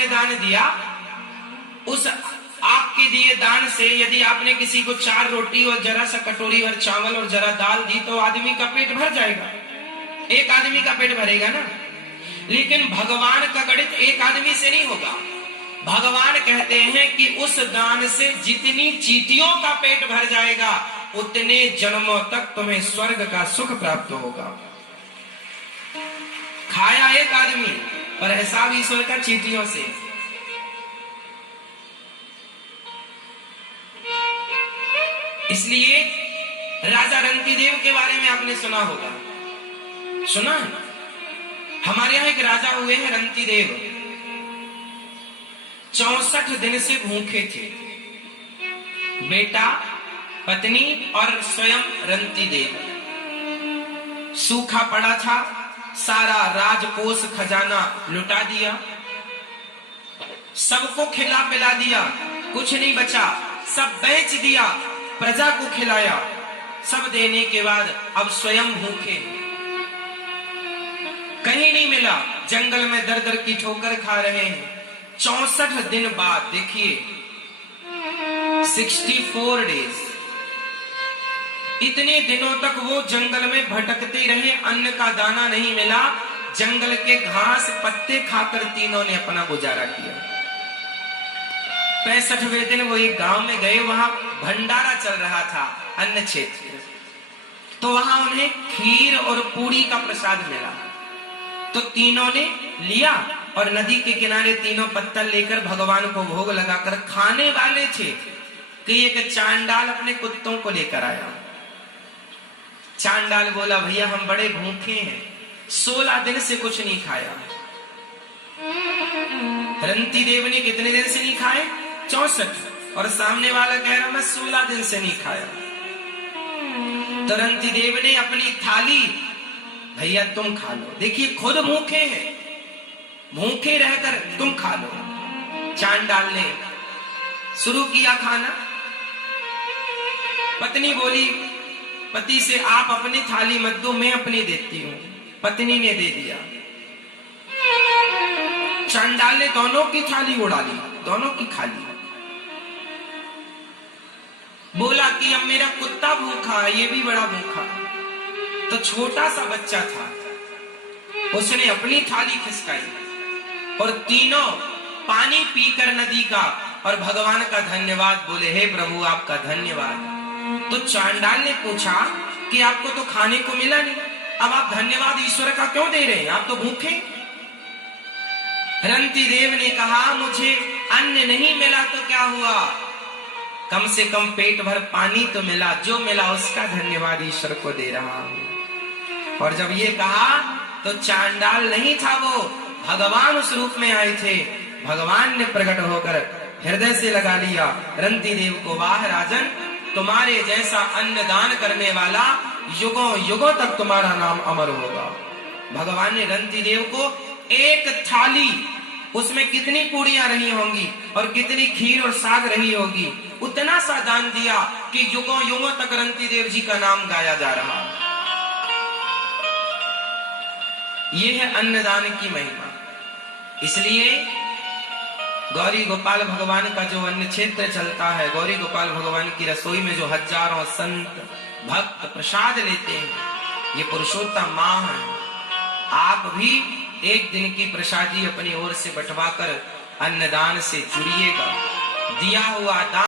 आपने दान दिया, उस आपके दिए दान से यदि आपने किसी को 4 रोटी और जरा सा कटोरी भर चावल और जरा दाल दी तो आदमी का पेट भर जाएगा, एक आदमी का पेट भरेगा ना। लेकिन भगवान का गणित एक आदमी से नहीं होगा। भगवान कहते हैं कि उस दान से जितनी चींटियों का पेट भर जाएगा उतने जन्मों तक तुम्हें स्वर्ग का सुख प्राप्त होगा। खाया एक आदमी पर हिसाब ईश्वर का चींटियों से। इसलिए राजा रंतिदेव के बारे में आपने सुना होगा, सुना है? हमारे यहां एक राजा हुए हैं रंतिदेव, 64 दिन से भूखे थे, बेटा, पत्नी और स्वयं रंतिदेव। सूखा पड़ा था, सारा राजकोष खजाना लुटा दिया, सबको खिला पिला दिया, कुछ नहीं बचा, सब बेच दिया, प्रजा को खिलाया। सब देने के बाद अब स्वयं भूखे, कहीं नहीं मिला, जंगल में दर दर की ठोकर खा रहे हैं। 64 दिन बाद देखिए, 64 डेज, इतने दिनों तक वो जंगल में भटकते रहे, अन्न का दाना नहीं मिला, जंगल के घास पत्ते खाकर तीनों ने अपना गुजारा किया। 65वें दिन वो एक गांव में गए, वहां भंडारा चल रहा था, अन्न क्षेत्र, तो वहां उन्हें खीर और पूरी का प्रसाद मिला, तो तीनों ने लिया और नदी के किनारे तीनों पत्तल लेकर भगवान को भोग लगाकर खाने वाले थे कि एक चांडाल अपने कुत्तों को लेकर आया। चांडाल बोला, भैया हम बड़े भूखे हैं, 16 दिन से कुछ नहीं खाया। रंतिदेव ने कितने दिन से नहीं खाए? 64, और सामने वाला कह रहा मैं 16 दिन से नहीं खाया। तो रंतिदेव ने अपनी थाली, भैया तुम खा लो, देखिए खुद भूखे हैं, भूखे रहकर तुम खा लो। चांडाल ने शुरू किया खाना। पत्नी बोली पति से, आप अपनी थाली मत दो, मैं अपनी देती हूं। पत्नी ने दे दिया। चांडाल ने दोनों की थाली उड़ा ली, दोनों की खा ली। बोला कि अब मेरा कुत्ता भूखा, ये भी बड़ा भूखा। तो छोटा सा बच्चा था, उसने अपनी थाली खिसकाई और तीनों पानी पीकर नदी का और भगवान का धन्यवाद बोले, हे प्रभु आपका धन्यवाद। तो चांडाल ने पूछा कि आपको तो खाने को मिला नहीं, अब आप धन्यवाद ईश्वर का क्यों दे रहे हैं, आप तो भूखे। रंतिदेव ने कहा, मुझे अन्न नहीं मिला तो क्या हुआ, कम से कम पेट भर पानी तो मिला, जो मिला उसका धन्यवाद ईश्वर को दे रहा हूं। और जब ये कहा तो चांडाल नहीं था, वो भगवान उस रूप में आए थे। भगवान ने प्रकट होकर हृदय से लगा लिया रंतिदेव को, वाह राजन, तुम्हारे जैसा अन्नदान करने वाला युगों युगों तक तुम्हारा नाम अमर होगा। भगवान ने रंतिदेव को एक थाली, उसमें कितनी पूड़ियां रही होंगी और कितनी खीर और साग रही होगी, उतना सा दान दिया कि युगों युगों तक रंतिदेव जी का नाम गाया जा रहा। ये है अन्नदान की महिमा। इसलिए गौरी गोपाल भगवान का जो अन्न क्षेत्र चलता है, गौरी गोपाल भगवान की रसोई में जो हजारों संत भक्त प्रसाद लेते हैं, ये पुरुषोत्तम माह है। आप भी एक दिन की प्रसादी अपनी ओर से बंटवाकर अन्नदान से जुड़िएगा। दिया हुआ दान